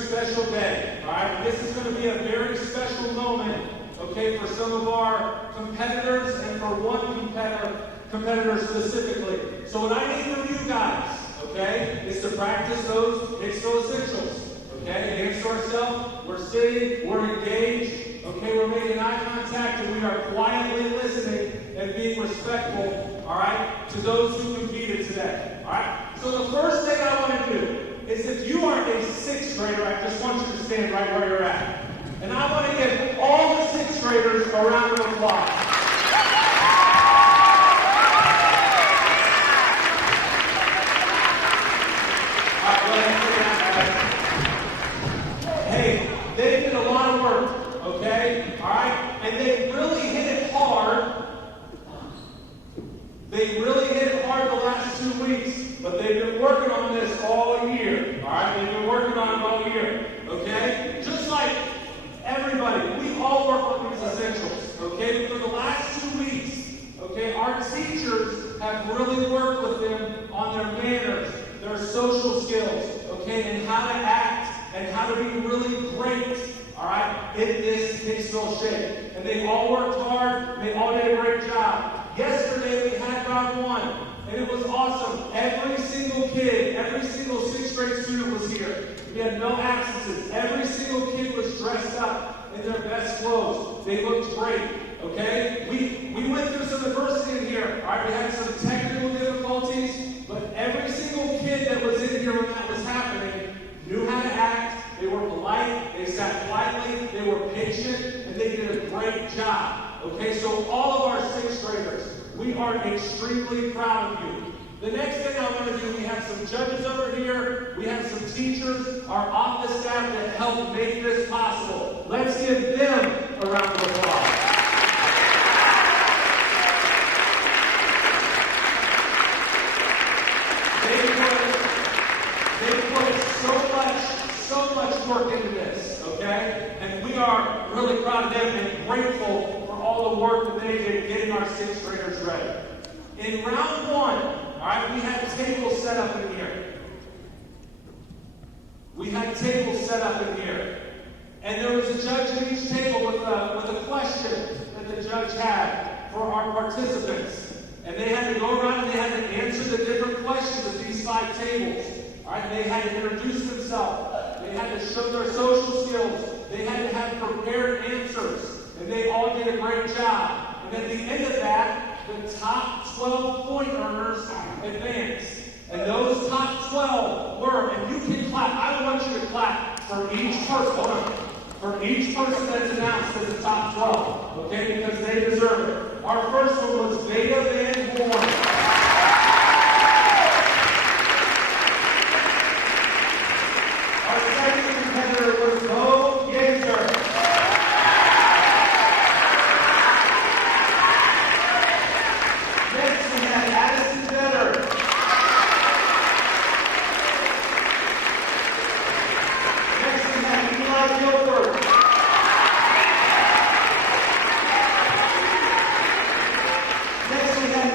special day. All right, this is going to be a very special moment, okay, for some of our competitors and for one competitor specifically. So what I need from you guys, okay, is to practice those Hicksville essentials. Okay, against ourselves, we're sitting, we're engaged, okay, we're making eye contact, and we are quietly listening and being respectful, all right, to those who competed today. All right, so the first thing I want to do is, if you are a sixth grader, I just want you to stand right where you're at. And I want to give all the sixth graders a round of applause. All right, go ahead and sit down, guys. Hey, they did a lot of work, okay? All right? And they really hit it hard. They really hit it hard the last 2 weeks, but they've been working on this all year. All right? They've been working on it all year, okay? Just like everybody, we all work on these essentials, okay? But for the last 2 weeks, okay, our teachers have really worked with them on their manners, their social skills, okay, and how to act and how to be really great, all right, in this Hicksville Shake. And they all worked hard, and they all did a great job. Yesterday we had round one, and it was awesome. Every single kid, every single sixth grade student was here. We had no absences. Every single kid was dressed up in their best clothes. They looked great, okay? We went through some adversity in here, all right? We had some technical difficulties, but every single kid that was in here when that was happening knew how to act, they were polite, they sat quietly, they were patient, and they did a great job. Okay, so all of our sixth graders, we are extremely proud of you. The next thing I want to do, we have some judges over here, we have some teachers, our office staff that helped make this possible. Let's give them a round of applause. So much work into this, okay? And we are really proud of them and grateful for all the work that they did getting our sixth graders ready. In round one, all right, we had tables set up in here. We had tables set up in here. And there was a judge at each table with a question that the judge had for our participants. And they had to go around and they had to answer the different questions of these 5 tables. All right, they had to introduce themselves. They had to show their social skills. They had to have prepared answers. And they all did a great job. And at the end of that, the top 12 point earners advanced. And those top 12 were, and you can clap, I want you to clap for each person, hold on, for each person that's announced as the top 12, okay, because they deserve it. Our first one was Veda Van Horn. Next we have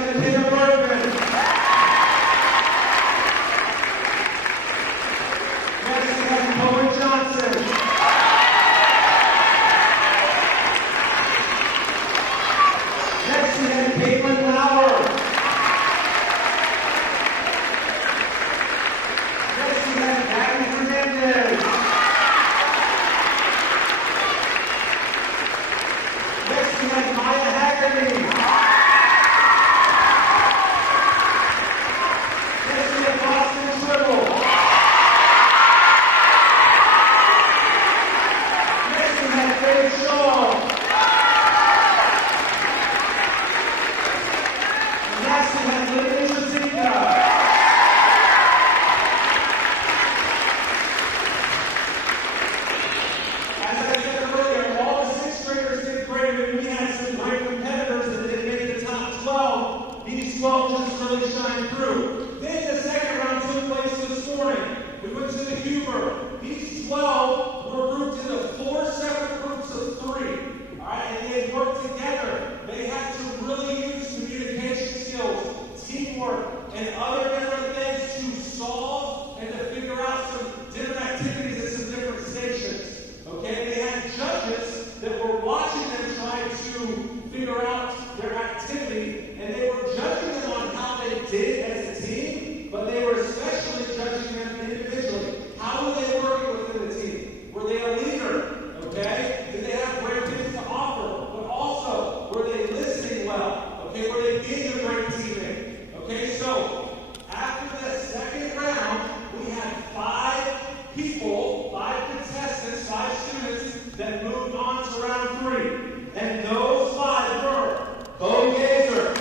people, 5 contestants, 5 students that moved on to round 3. And those 5 were Bo Gazer,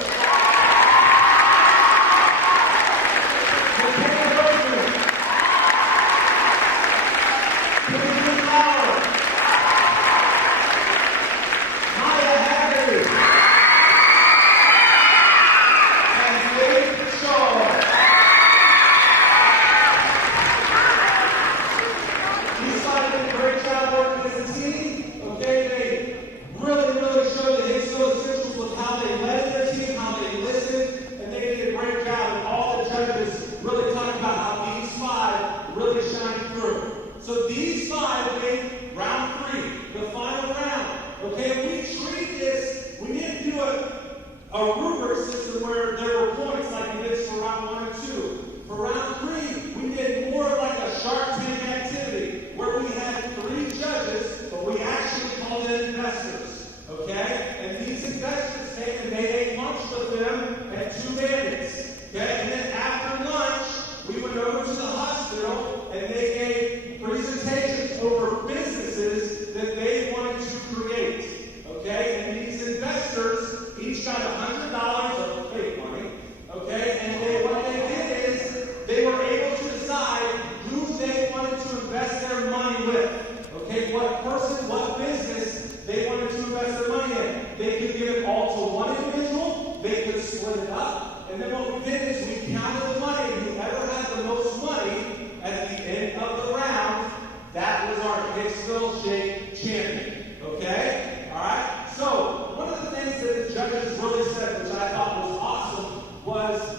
a rubric system where there were points like we did for round 1 and 2. For round 3, we did more like a Shark Tank activity where we had 3 judges, but we actually called in investors. Okay? And these investors came and they ate lunch with them at 2 bandits. Okay? And then after lunch, we went over to the hospital and they gave presentations over businesses that they wanted to create. Okay? And these investors each got $100 of fake money, okay? And what they did is they were able to decide who they wanted to invest their money with, okay? What person, what business they wanted to invest their money in. They could give it all to one individual, they could split it up, and then what we did is we counted the money, and whoever had the most money at the end of the round, that was our Hicksville Shake champion, okay? All right? So, one of the things that the judges really said, which I thought was awesome, was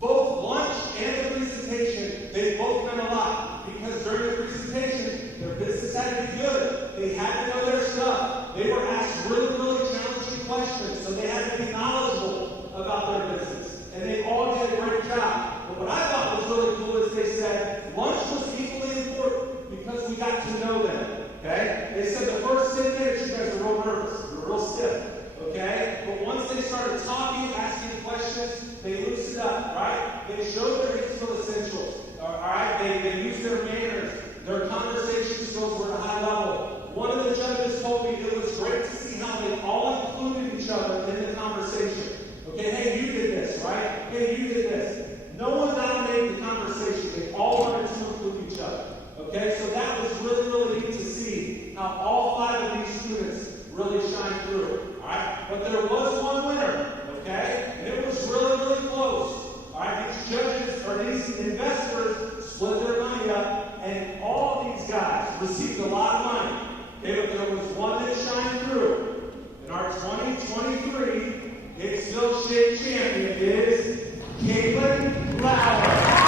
both lunch and the presentation, they both meant a lot. Because during the presentation, their business had to be good. They had to know their stuff. They were asked really, really challenging questions, so they had to be knowledgeable about their business. And they all did a great job. But what I thought was really cool is they said lunch was equally important because we got to know them. Okay? They said the first 10 minutes you guys were real nervous. You were real stiff. Okay? But once they started talking, asking questions, they loosened up, right? They showed their Hicksville essentials. Alright? They used their manners. Their conversation skills were at a high level. One of the judges told me it was great to see how they all included each other in the conversation. Okay, hey, you did this, right? Hey, you did this. No one dominated the conversation. They all wanted to include each other. Okay, so that was really, really neat to see how all 5 of these students really shine through. Alright, but there was one winner, okay? And it was really, really close. Alright, these judges, or these investors, split their money up, and all these guys received a lot of money. Okay, but there was one that shined through. And our 2023 Hicksville Shake champion is Caitlin Lauer.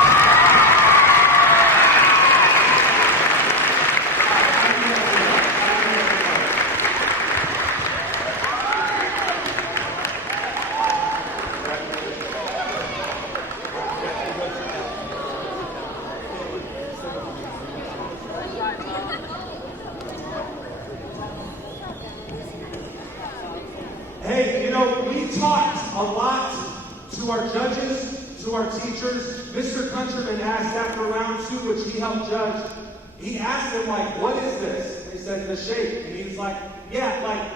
Hey, you know, we talked a lot to our judges, to our teachers. Mr. Countryman asked after round 2, which he helped judge, he asked them, like, what is this? They said, the shake. And he's like, yeah, like,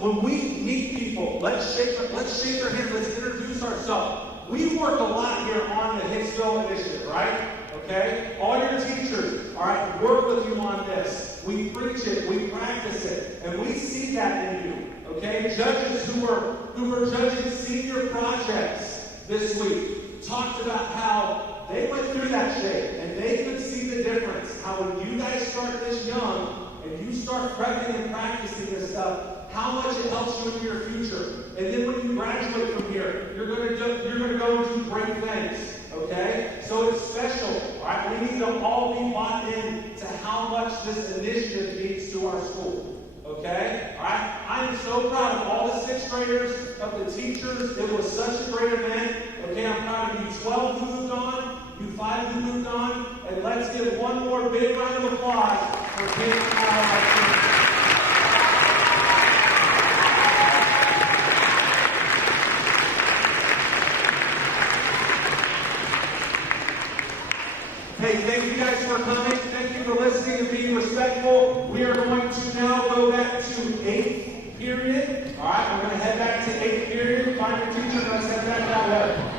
when we meet people, let's shake their hand, let's introduce ourselves. We work a lot here on the Hicksville initiative, right? Okay? All your teachers, all right, work with you on this. We preach it, we practice it, and we see that in you. Okay? Judges who were judging senior projects this week talked about how they went through that shake and they could see the difference. How when you guys start this young and you start prepping and practicing this stuff, how much it helps you in your future. And then when you graduate from here, you're going to go and do great things. Okay? So it's special. All right? We need to all be bought in to how much this initiative means to our school. Okay? All right? I am so proud of all the 6th graders, of the teachers. It was such a great event. Okay? I'm proud of you 12 who moved on, you 5 who moved on, and let's give one more big round of applause for Kate Powell. Hey, thank you guys for coming. Thank you for listening and being respectful. We are going to now go back to 8th period. All right, we're going to head back to 8th period. Find your teacher and let's head back that way.